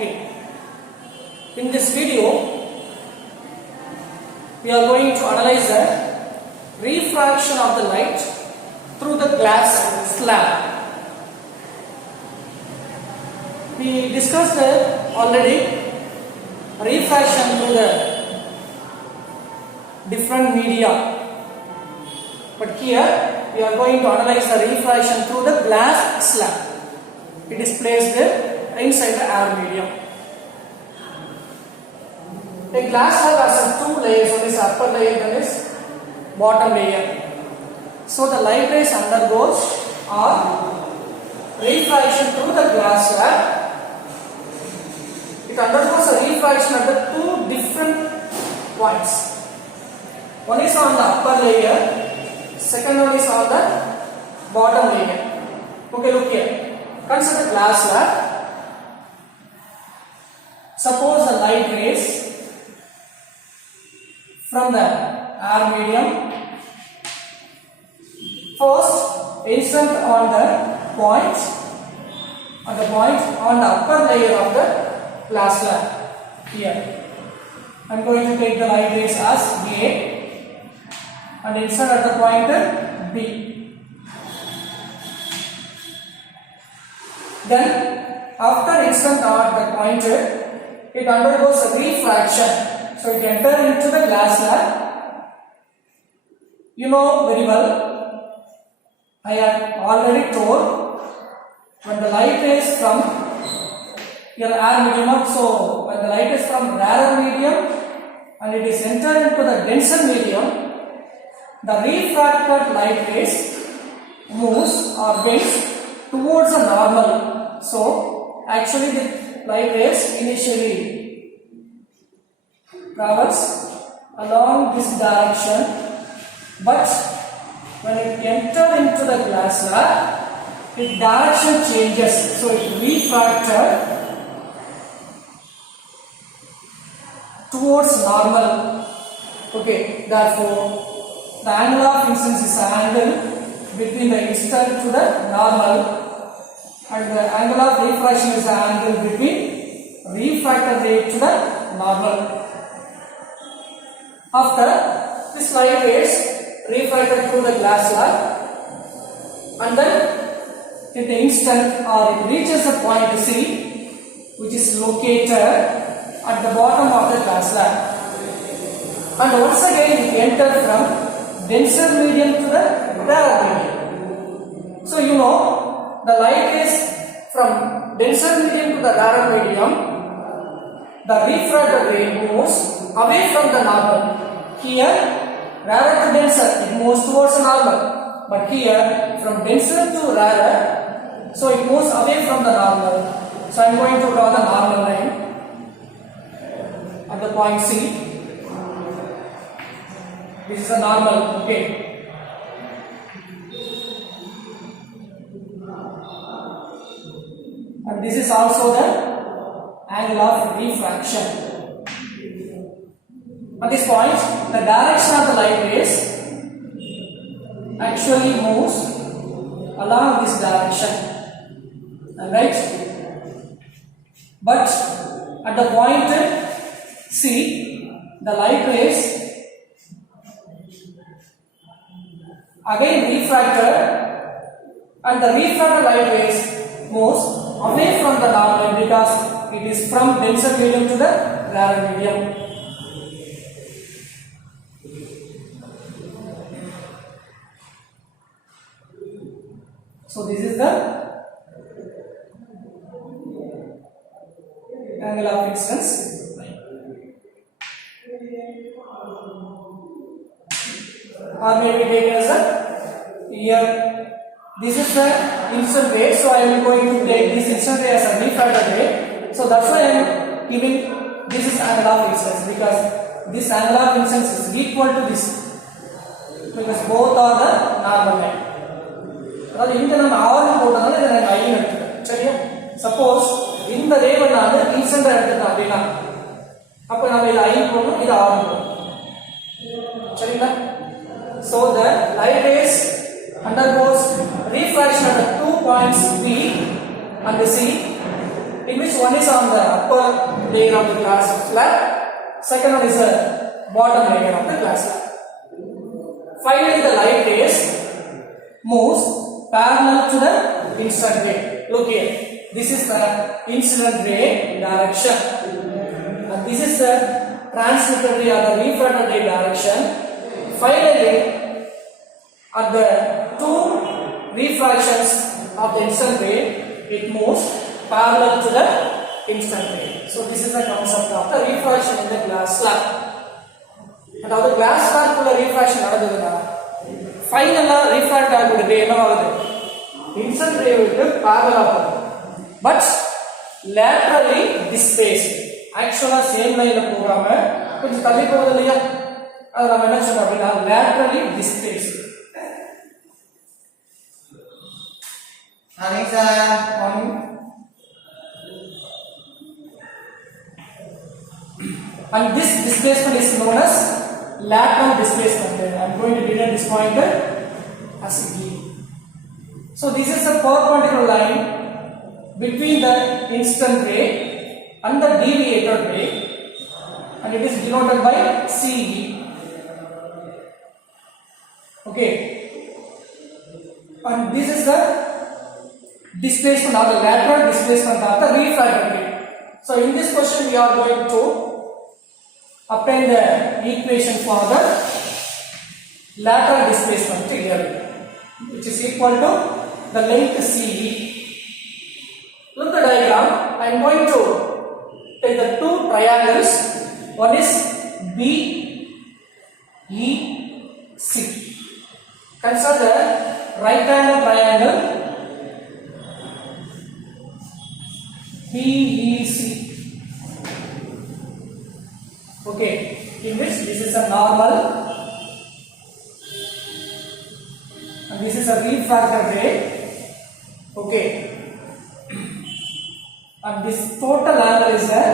Okay. In this video, we are going to analyze the refraction of the light through the glass slab. We discussed already refraction through the different media, but here we are going to analyze the refraction through the glass slab. It is placed inside the air medium. A glass slab has two layers, one is upper layer and one is bottom layer. So the light rays undergoes refraction through the glass slab. It undergoes a refraction at the two different points. One is on the upper layer, second one is on the bottom layer. Okay, look here. Consider glass slab. Suppose the light rays from the air medium first incident on the point on the upper layer of the glass slab. Here I am going to take the light rays as A and insert at the point B. Then after incident at the point, it undergoes a refraction. So it enters into the glass slab. You know very well, I have already told, when the light is from your air medium, so when the light is from rarer medium and it is entered into the denser medium, the refracted light rays moves or bends towards the normal. So actually the light rays initially travels along this direction, but when it enters into the glass slab, its direction changes, so it refracted towards normal. Okay, therefore the angle of incidence is an angle between the incident to the normal, and the angle of refraction is the angle between refracted ray to the normal. After this light rays refracted through the glass slab, and then in the instant or it reaches the point C, which is located at the bottom of the glass slab, and once again it enters from denser medium to the rarer medium. So you know the light rays from denser medium to the rarer medium, the refracted ray moves away from the normal. Here, rarer to denser, it moves towards the normal. But here, from denser to rarer, so it moves away from the normal. So I am going to draw the normal line at the point C. This is the normal, okay. And this is also the angle of refraction. At this point, the direction of the light rays actually moves along this direction. Alright? But at the point C, the light rays again refracted, and the refracted light rays moves away from the normal because it is from denser medium to the rarer medium. So this is the angle of incidence. Or maybe take as a here. This is the incident ray, so I am going to take this incident ray as a refracted ray. So that's why I am giving this is angle of incidence, because this angle of incidence is equal to this, because both are the normal line. அதாவது இங்க நம்ம ஆர்னு போட்டதால இத நான் ஐன்னு எடுத்துட்டேன். சரியா? Suppose இந்த ரேவை நான் incident எடுத்துட்டேன் அப்படினா அப்ப நம்ம இத ஐ போடணும், இத ஆர் போடணும். சரிங்களா? So the light rays undergoes refraction at the 2 points B and C. in which one is on the upper layer of the glass slab, second one is the bottom layer of the glass slab. Finally, the light rays moves parallel to the incident ray. Look here, this is the incident ray direction, and this is the transmitted ray or the refracted ray direction. Finally, at the two refractions of the incident ray, it moves parallel to the incident ray. So this is the concept of the refraction in the glass slab. And how the glass slab kulla refraction nadaduduna finally refract agude enna agudu incident ray vittu parallel agum but laterally displaced. Actually same line la pogama konjam thalli pogadilla adu nam enna solra appadina laterally displaced. Morning sir. Morning. And this displacement is known as lateral displacement. I am going to denote this pointer as E. So this is a perpendicular line between the incident ray and the deviated ray, and it is denoted by CE. Okay, and this is the displacement or the lateral displacement of the refracted ray. So in this question we are going to obtain the equation for the lateral displacement here, which is equal to the length CE. Look at the diagram. I am going to take the two triangles. One is BEC. Consider the right angle triangle BEC. Okay, in which this is a normal and this is a refracted ray. Okay, and this total angle is the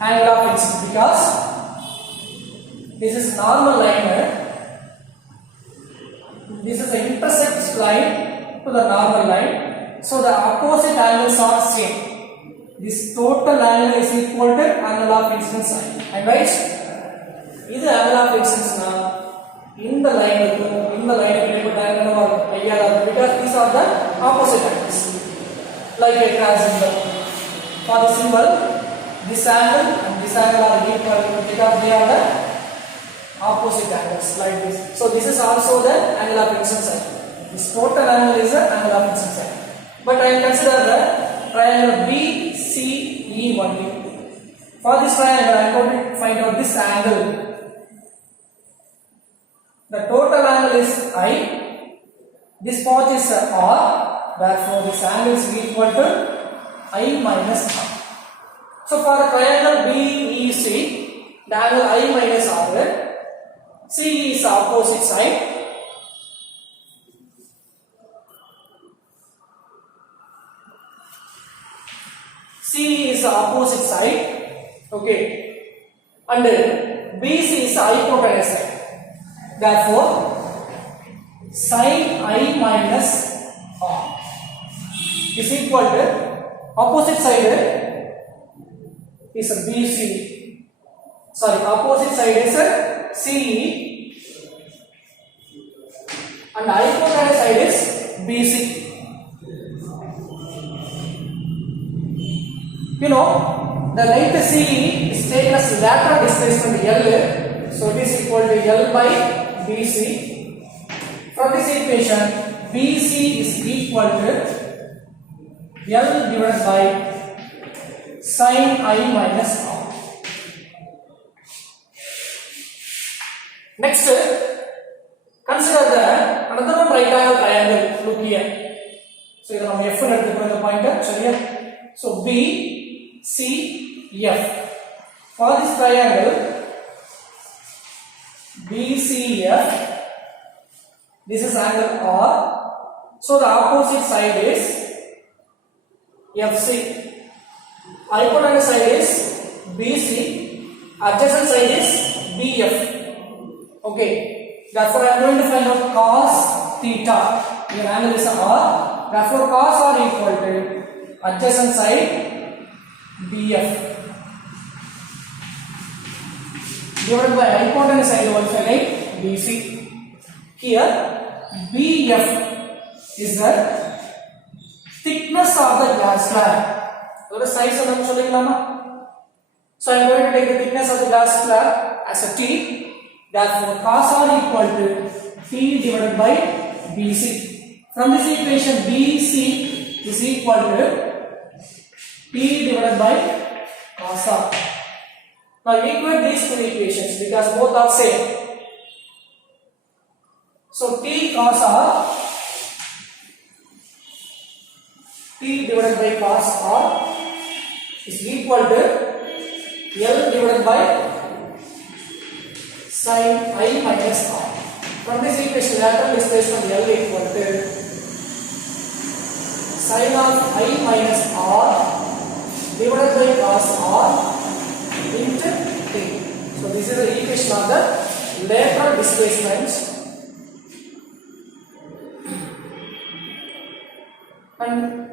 angle of incidence because this is normal line. This is the intersect line to the normal line, so the opposite angles are same. This total angle is equal to angle of incidence line. And right, this angle of incidence now in the line because these are the opposite angles. Like a cross symbol. For the symbol, this angle and this angle are equal because they are the opposite angles like this. So this is also the angle of incidence line. This total angle is the angle of incidence line. But I consider the triangle BCE only. For this triangle, I am going to find out this angle. The total angle is I. This part is R. Therefore, this angle is equal to I minus R. So, for the triangle BEC, the angle I minus R, CE is the opposite side. CE is the opposite side. Okay, and BC is the hypotenuse side. Therefore, sin I minus R is equal to opposite side is a BC. Sorry, opposite side is a CE, and hypotenuse side is BC. You know, the length CE is taken as lateral displacement L, so it is equal to L by BC. From this equation, BC is equal to L divided by sin I minus R. Next, consider the another one right angle triangle. Look here. So, this is F and the pointer. So, B C F. For this triangle BCF, this is angle R. So the opposite side is FC. Hypotenuse side is BC. Adjacent side is BF. Okay. Therefore, I am going to find out cos theta. Your angle is R. Therefore, cos R equal to adjacent side BF divided by hypotenuse side one side BC. Here BF is the thickness of the glass slab. So the size of the so I am going to take the thickness of the glass slab as a T. Therefore, cos R equal to T divided by BC. From this equation, BC is equal to T divided by cos R. Now equate these two equations because both are same. So T cos R, T divided by cos R is equal to L divided by sin I minus R. From this equation, lateral displacement L equal to sin of I minus R divided by cos R into T. So this is the equation of the lateral displacement. And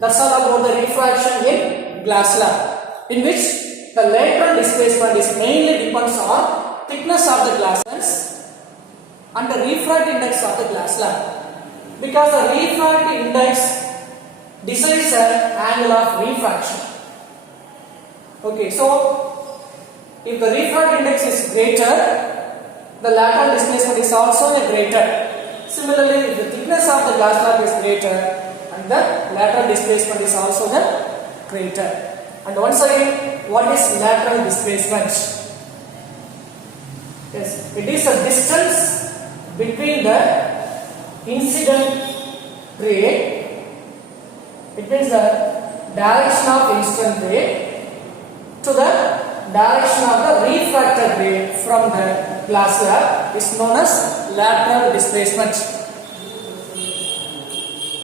that's all about the refraction in glass slab, in which the lateral displacement is mainly depends on thickness of the glasses and the refractive index of the glass slab, because the refractive index decides the angle of refraction. Okay, so if the refractive index is greater, the lateral displacement is also greater. Similarly, if the thickness of the glass slab is greater, and the lateral displacement is also greater. And once again, what is lateral displacement? Yes, it is a distance between the incident ray, it means the direction of incident ray, to the direction of the refracted ray from the glass slab is known as lateral displacement.